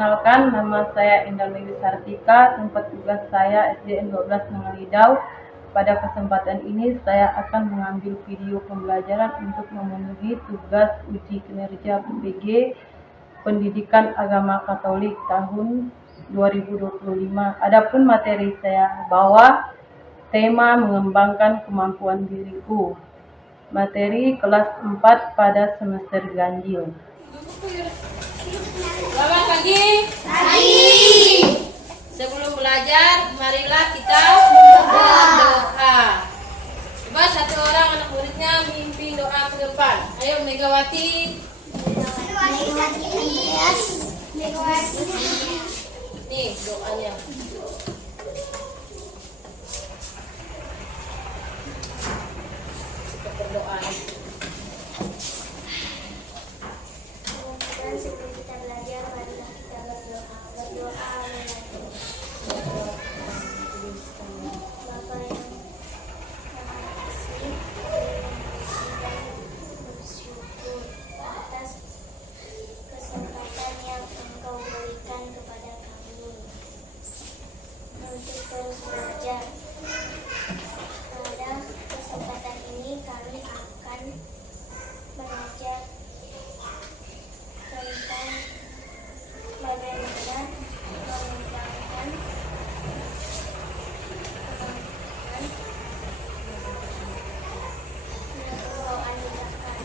Perkenalkan, nama saya Indah Lewi Sartika, tempat tugas saya SDN 12 Nengalidau. Pada kesempatan ini saya akan mengambil video pembelajaran untuk memenuhi tugas uji kinerja PPG Pendidikan Agama Katolik tahun 2025. Adapun materi saya bawa tema mengembangkan kemampuan diriku. Materi kelas 4 pada semester ganjil. Selamat pagi. Sebelum belajar, marilah kita berdoa. Coba satu orang anak muridnya mimpi doa ke depan. Ayo Megawati. Nih doanya. Kita berdoa. Sebelum kita belajar, marilah kita berdoa. Bapa yang Maha Kasih, kita bersyukur atas kesempatan yang Engkau berikan kepada kami untuk terus belajar. Pada kesempatan ini kami akan belajar tentang bagaimana mengembangkan yang Engkau anugerahkan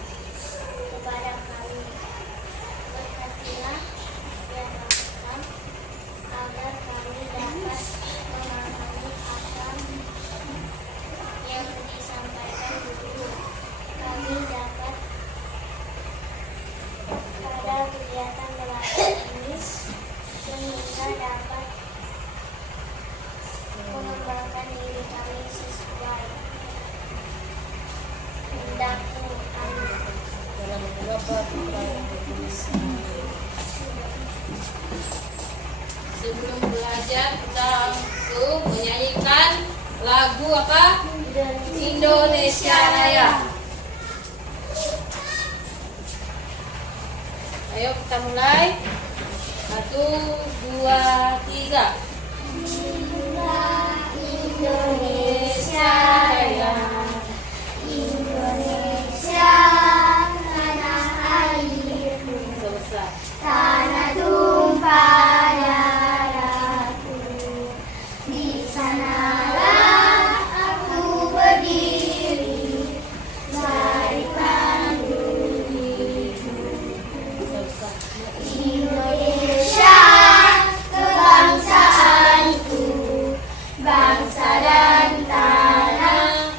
kepada kami. Berkatilah dan rahmat agar kami dapat memahami apa yang disampaikan guru. Kami dapat pada kegiatan belajar ini sehingga dapat mengembangkan diri kami sesuai kehendak-Mu. Amin. Dalam nama Bapa, Putra, dan Roh Kudus. Sebelum belajar kita untuk menyanyikan lagu apa? Indonesia Raya. Ayo kita mulai. 1, 2, 3. Indonesia Raya, Indonesia tanah airku, Selesai. tanah tumpah darahku. Di sanalah aku berdiri, mari pandu Selesai. Indonesia kebangsaanku, bangsa dan tanah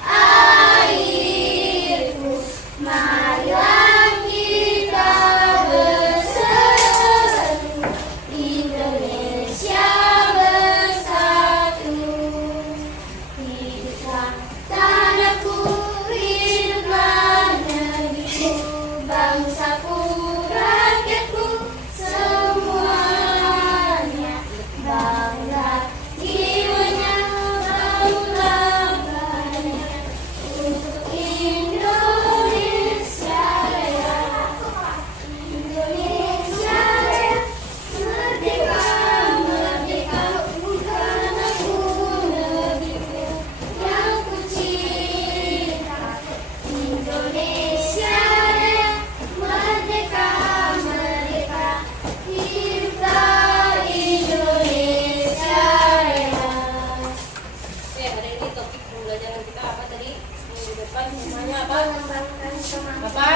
airku. Marilah kita berseru, Indonesia bersatu. Hiduplah tanahku, hiduplah negeriku, bangsaku, rakyatku, semuanya. Bangga jiwanya, bangga badannya, untuk Indonesia Raya. Indonesia Raya, merdeka, merdeka, karena ku negeriku yang ku cinta. Indonesia Raya, merdeka, merdeka, hiduplah Indonesia Raya. Oke, hari ini topik pembelajaran kita apa tadi? Minggu depan semuanya apa? Mengembangkan Apa?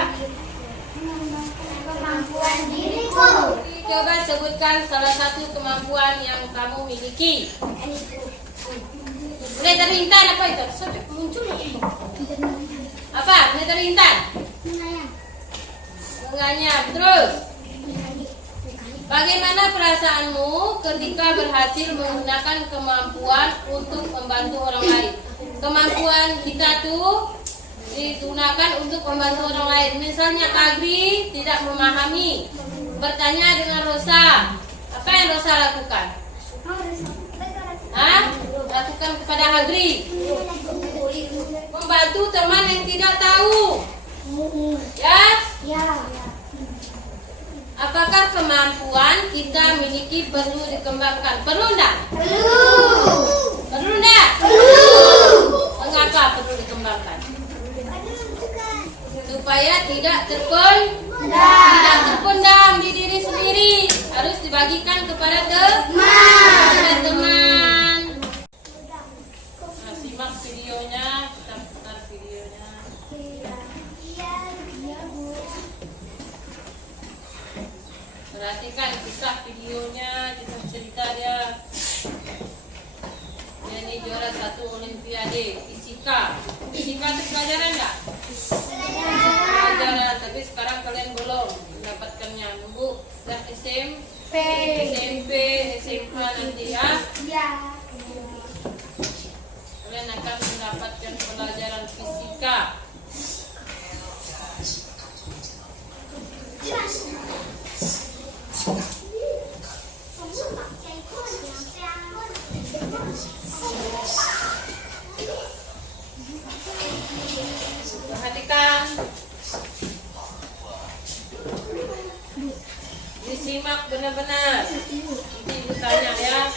kemampuan diriku. Coba sebutkan salah satu kemampuan yang kamu miliki. Boleh terlintas apa itu? Sudah muncul. Apa? Boleh terlintas? Menganyam. Terus. Bagaimana perasaanmu ketika berhasil menggunakan kemampuan untuk membantu orang lain? Kemampuan kita tuh digunakan untuk membantu orang lain. Misalnya Kagri tidak memahami, bertanya dengan Rosa. Apa yang Rosa lakukan? Lakukan kepada Agri. Membantu teman yang tidak tahu. Ya? Ya. Apakah kemampuan kita miliki perlu dikembangkan? Perlu enggak? Perlu. Perlu enggak? Mengapa perlu dikembangkan? Supaya tidak terpendam di diri sendiri. Harus dibagikan kepada teman. Nah, simak videonya, kita putar videonya. Perhatikan kisah videonya, kisah cerita dia. Dia ini juara 1 Olimpiade Fisika. Fisika itu pelajaran enggak? Pelajaran, tapi sekarang kalian belum mendapatkannya. Nunggu dan SMP, SMA nanti ya. Kalian akan mendapatkan pelajaran fisika. Perhatikan, disimak benar-benar. Nanti ibu tanya ya.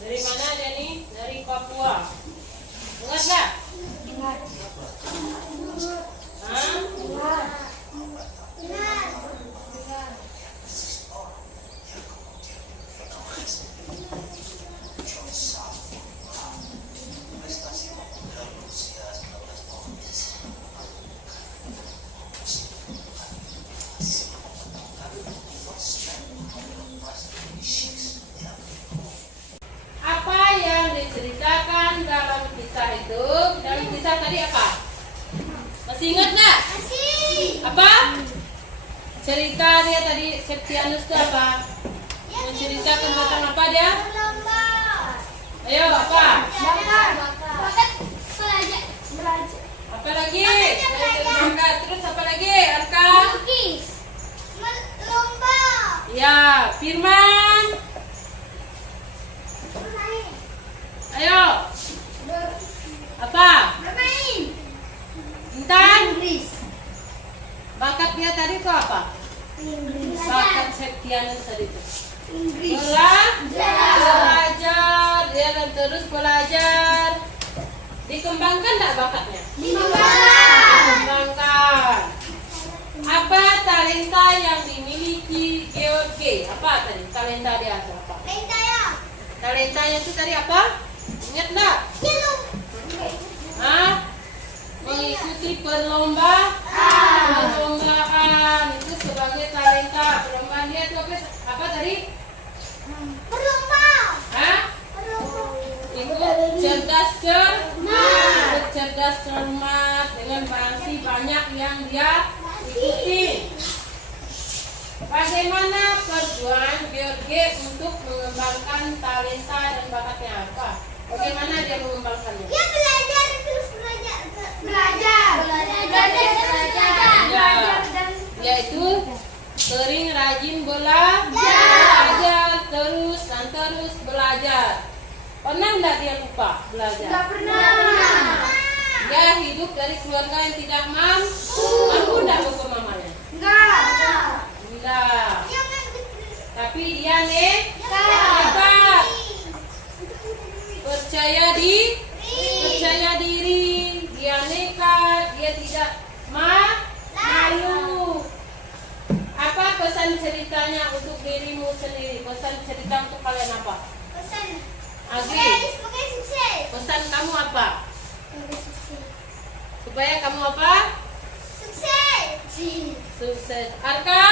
Dari mana dia nih? Dari Papua. Ingat nggak? Hah? Apa yang diceritakan dalam kisah itu? Dalam kisah tadi apa? Masih ingat nggak? Apa? Cerita dia tadi Septianus itu apa? Menceritakan tentang apa dia? Ayo apa? Apa lagi? Terus apa lagi? Arka? Ya, Firman. Ayo. Apa? Intan. Bakat dia tadi itu apa? Bakat Septianus tadi itu. Belajar, dia akan terus belajar. Dikembangkan tak bakatnya? Dikembangkan. Apa talenta yang dimiliki George? Apa tadi? Talenta dia apa? Talentanya itu tadi apa? Ingat enggak? Mengikuti perlombaan itu sebagai talenta. Perlombaan dia itu apa tadi? Ikut cerdas cermat dengan masih banyak yang dia ikuti. Bagaimana perjuangan George untuk mengembangkan talenta dan bakatnya apa? Bagaimana dia mengembangkannya? Dia belajar terus belajar. Yaitu sering rajin belajar terus dan terus belajar. Pernah enggak dia lupa belajar? Enggak pernah. Dia hidup dari keluarga yang tidak mampu enggak buku mamanya? Enggak. Enggak. Tapi dia hebat. Percaya diri. Dia nekat, dia tidak malu. Apa pesan ceritanya untuk dirimu sendiri? Pesan cerita untuk kalian apa? Agi, pesan kamu apa? Supaya kamu apa? Sukses. Arka,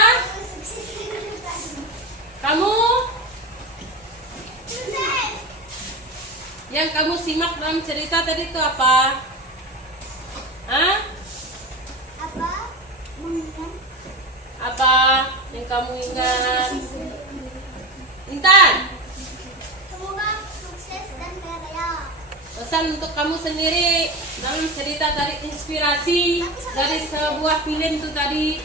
kamu? Yang kamu simak dalam cerita tadi itu apa? Hah? Apa yang kamu ingat? Intan, Semoga sukses dan berjaya. pesan untuk kamu sendiri dalam cerita tadi, inspirasi dari sebuah film itu tadi,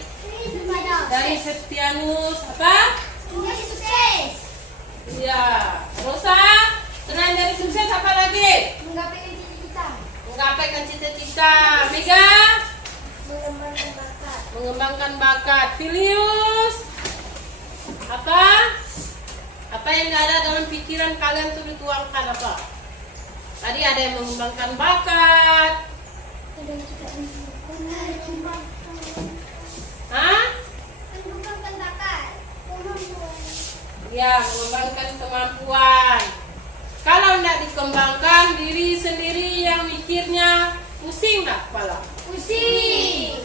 dari Septianus apa? Semoga sukses. Iya. Rosa, selain dari sukses apa lagi? Menggapai cita-cita. Menggapaikan cita-cita. Mega, Mengembangkan bakat. mengembangkan bakat. Filius, apa? Apa yang ada dalam pikiran kalian tuh dituangkan apa? Tadi ada yang mengembangkan bakat. Ada juga mengembangkan Hah? bakat. Ya, mengembangkan kemampuan. Kalau tidak dikembangkan, diri sendiri yang mikirnya pusing nggak kepala? Pusing.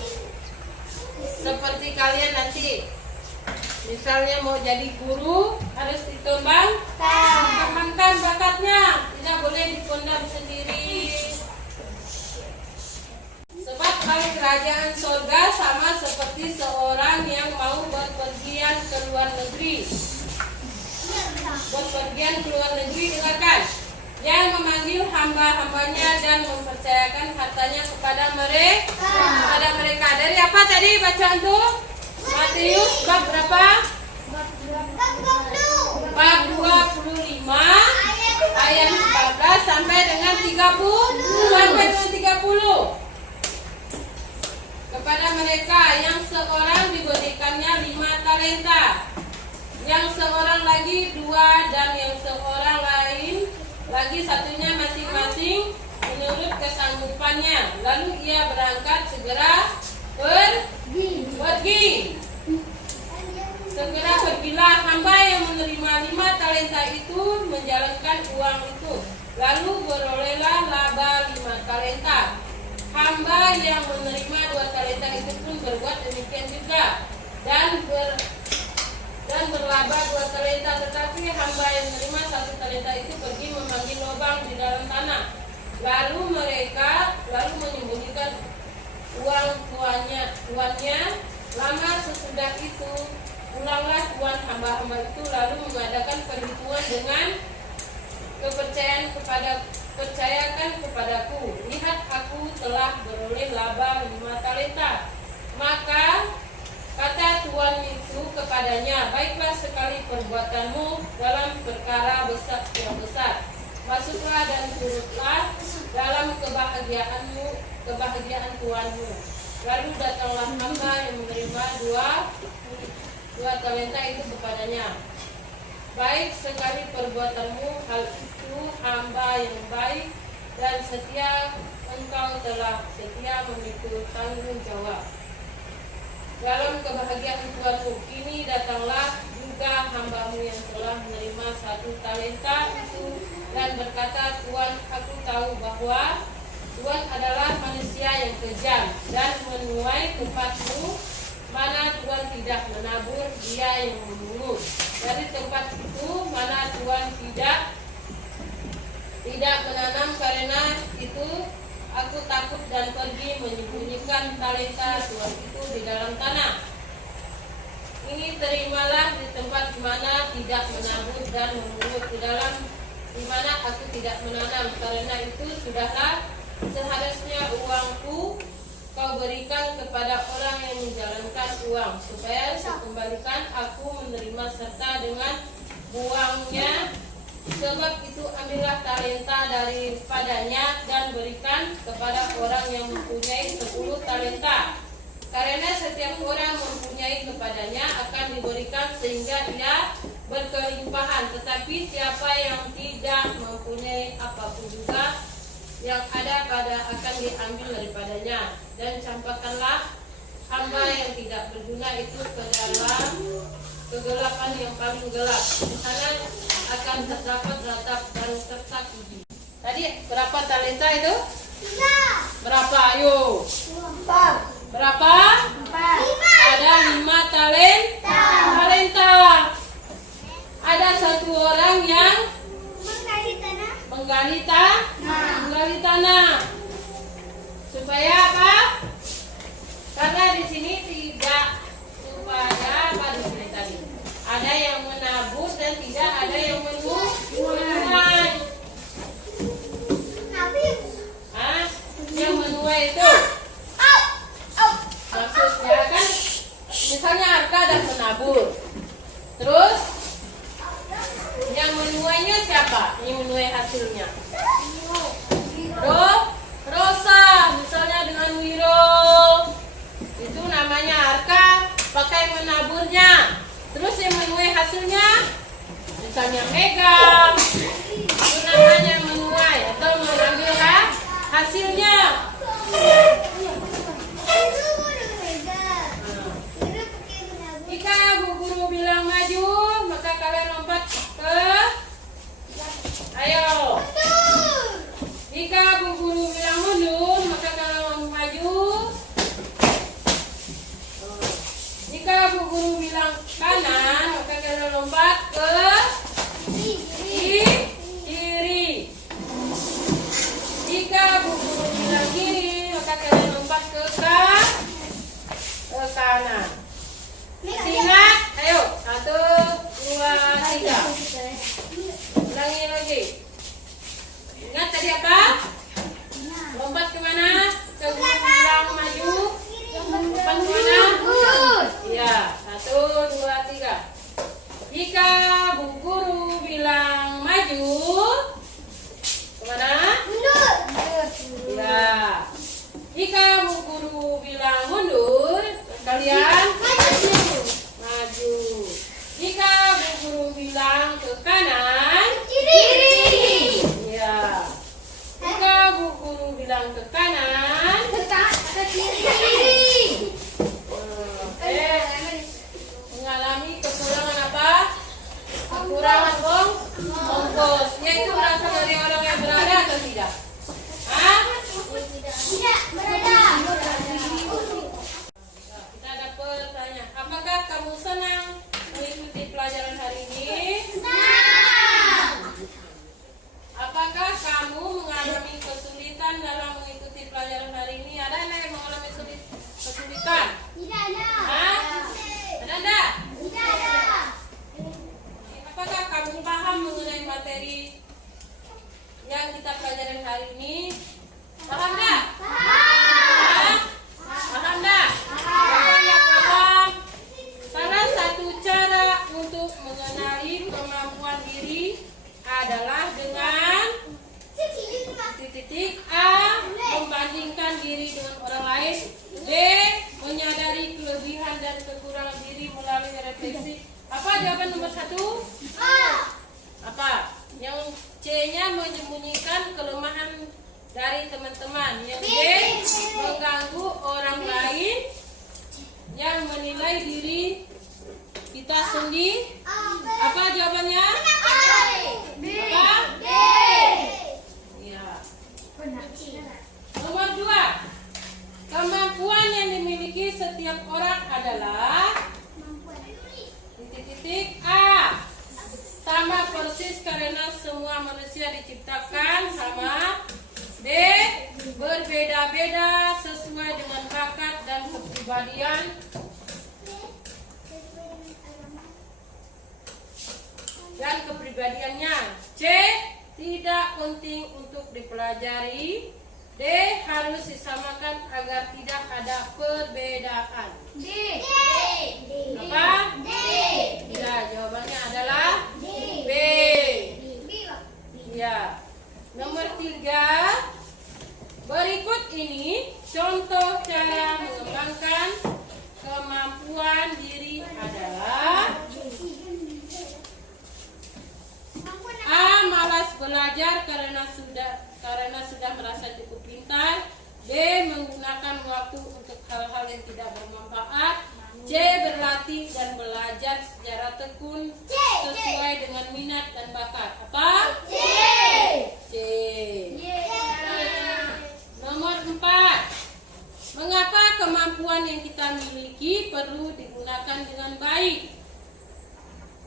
Seperti kalian nanti, misalnya mau jadi guru, harus dikembangkan bakatnya, tidak boleh dipendam sendiri. Sebab kalau kerajaan surga sama seperti seorang yang mau berpergian ke luar negeri. Berpergian ke luar negeri, dengarkan. Yang memanggil hamba-hambanya dan mempercayakan hartanya kepada mereka. Dari apa tadi bacaan tuh? Matius bab berapa? Bab 25 ayat 14 sampai dengan 30. Kepada mereka yang seorang diberikannya 5 talenta, yang seorang lagi 2, dan yang seorang lain lagi satunya, masing-masing menurut kesanggupannya. Lalu ia berangkat segera pergi. Segera pergilah hamba yang menerima 5 talenta itu menjalankan uang itu. Lalu berolehlah laba 5 talenta. Hamba yang menerima 2 talenta itu pun berbuat demikian juga dan berlaba 2 talenta. Tetapi hamba yang menerima 1 talenta itu pergi memanggil lubang di dalam tanah. Lalu menyembunyikan uang tuannya. Lama sesudah itu pulanglah tuan hamba-hamba itu lalu mengadakan perhitungan dengan percayakan kepadaku. Lihat, aku telah beroleh laba 5 talenta. Maka kata tuan itu kepadanya, baiklah sekali perbuatanmu dalam perkara yang besar. Masuklah dan turutlah dalam kebahagiaan tuanmu. Lalu datanglah hamba yang menerima 2 talenta itu kepadanya. Baik sekali perbuatanmu, hal itu hamba yang baik dan setia, engkau telah setia memikul tanggung jawab dalam kebahagiaan tuanmu. Kini datanglah juga hambamu yang telah menerima 1 talenta itu dan berkata, Tuan, aku tahu bahwa Tuan adalah manusia yang kejam dan menuai tempatmu mana Tuan tidak menabur, dia yang memungut. Dari tempat itu mana Tuan tidak menanam, karena itu aku takut dan pergi menyembunyikan talenta Tuan itu di dalam tanah. Ini terimalah di tempat di mana tidak menabur dan memungut, di mana aku tidak menanam. Karena itu sudahlah seharusnya uangku kau berikan kepada orang yang menjalankan uang, supaya sekembalikan aku menerima serta dengan buangnya. Sebab itu ambillah talenta daripadanya dan berikan kepada orang yang mempunyai 10 talenta. Karena setiap orang mempunyai kepadanya akan diberikan sehingga ia berkelimpahan. Tetapi siapa yang tidak mempunyai apapun juga, yang ada akan diambil daripadanya. Dan campakkanlah hamba yang tidak berguna itu ke dalam kegelapan yang paling gelap. Di sana akan terdapat ratap dan kertak gigi. Tadi berapa talenta itu? 3. Berapa? Ayo. 4. Berapa? 5. Ada 5 talenta. Ada 1 orang yang menggali tanah. Supaya apa? Karena Karena di sini tidak supaya apa di sini tadi? Ada yang menabur dan tidak ada yang menuai. Ah, yang menuai itu maksudnya kan misalnya Arka dan menabur. Terus yang menuainya siapa? Yang menuai hasilnya? Rosa, misalnya dengan Wiro. Itu namanya Arka pakai menaburnya. Terus yang menuai hasilnya? Misalnya Mega. Itu namanya menuai atau mengambil hasilnya. Jika Bu Guru bilang maju, maka kalian lompat ke. Ayo. Jika Bu Guru bilang mundur, maka kalian maju. Jika Bu Guru bilang kanan, maka kalian lompat ke kiri. Jika Bu Guru bilang kiri, maka kalian lompat ke kanan. Ingat, ayo 1, 2, 3. Ulangi lagi. Ingat tadi apa? Lompat kemana? Ke Guru bilang maju. Lompat kemana? Iya, 1, 2, 3. Jika Bu Guru bilang maju, kemana? Mundur. Iya. Jika Bu Guru bilang mundur, kalian maju. Jika Bu Guru bilang ke kanan, kiri. Iya. Jika Bu Guru bilang ke kanan, ke kiri. Mengalami kekurangan apa? Kekurangan ongkos. Yaitu berasal dari orang yang berada atau tidak? Hah? Tidak berada. Kita ada pertanyaan. Apakah kamu senang mengikuti pelajaran hari ini? Senang. Apakah kamu mengalami kesulitan dalam mengikuti pelajaran hari ini? Ada yang mengalami kesulitan? Tidak ada. Hah? Ada enggak? Tidak ada. Apakah kamu paham mengenai materi yang kita pelajarin hari ini? Paham enggak? Paham. Paham enggak? Pokoknya paham. Salah satu cara untuk mengenali kemampuan diri adalah dengan titik A. Membandingkan diri dengan orang lain. B. Menyadari kelebihan dan kekurangan diri melalui refleksi. Apa jawaban nomor 1? Apa? Yang C-nya menyembunyikan kelemahan dari teman-teman. Yang B. Mengganggu orang lain yang menilai diri kita sendiri. Apa jawabannya? Apa? Iya. Nomor 2. Kemampuan yang dimiliki setiap orang adalah titik A. Sama persis karena semua manusia diciptakan sama. B. Berbeda-beda sesuai dengan bakat dan kepribadian. Dan kepribadiannya. C. Tidak penting untuk dipelajari. D. Harus disamakan agar tidak ada perbedaan. D. Apa? D. Ya, jawabannya adalah D. B. Ya. Nomor 3. Berikut ini contoh cara mengembangkan kemampuan diri adalah A. Malas belajar karena sudah merasa cukup pintar. B. Menggunakan waktu untuk hal-hal yang tidak bermanfaat. C. Berlatih dan belajar secara tekun sesuai dengan minat dan bakat. Apa? C. C. Nomor 4. Mengapa kemampuan yang kita miliki perlu digunakan dengan baik?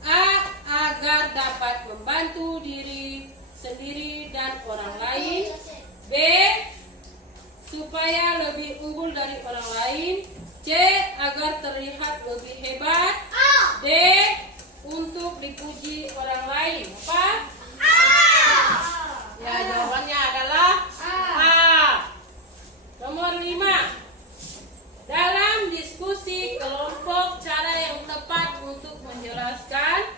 A. Agar dapat membantu diri sendiri dan orang lain. B. Supaya lebih unggul dari orang lain. C. Agar terlihat lebih hebat. D. Untuk dipuji orang lain. Apa? Ya, jawabannya adalah A. Nomor 5. Dalam diskusi kelompok, cara yang tepat untuk menjelaskan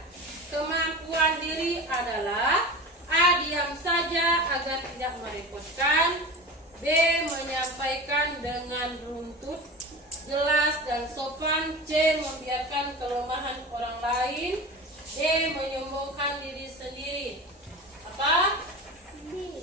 kemampuan diri adalah A. Diam saja agar tidak merepotkan. B. Menyampaikan dengan runtut, jelas dan sopan. C. Membiarkan kelemahan orang lain. D. Menyombongkan diri sendiri. Apa? B.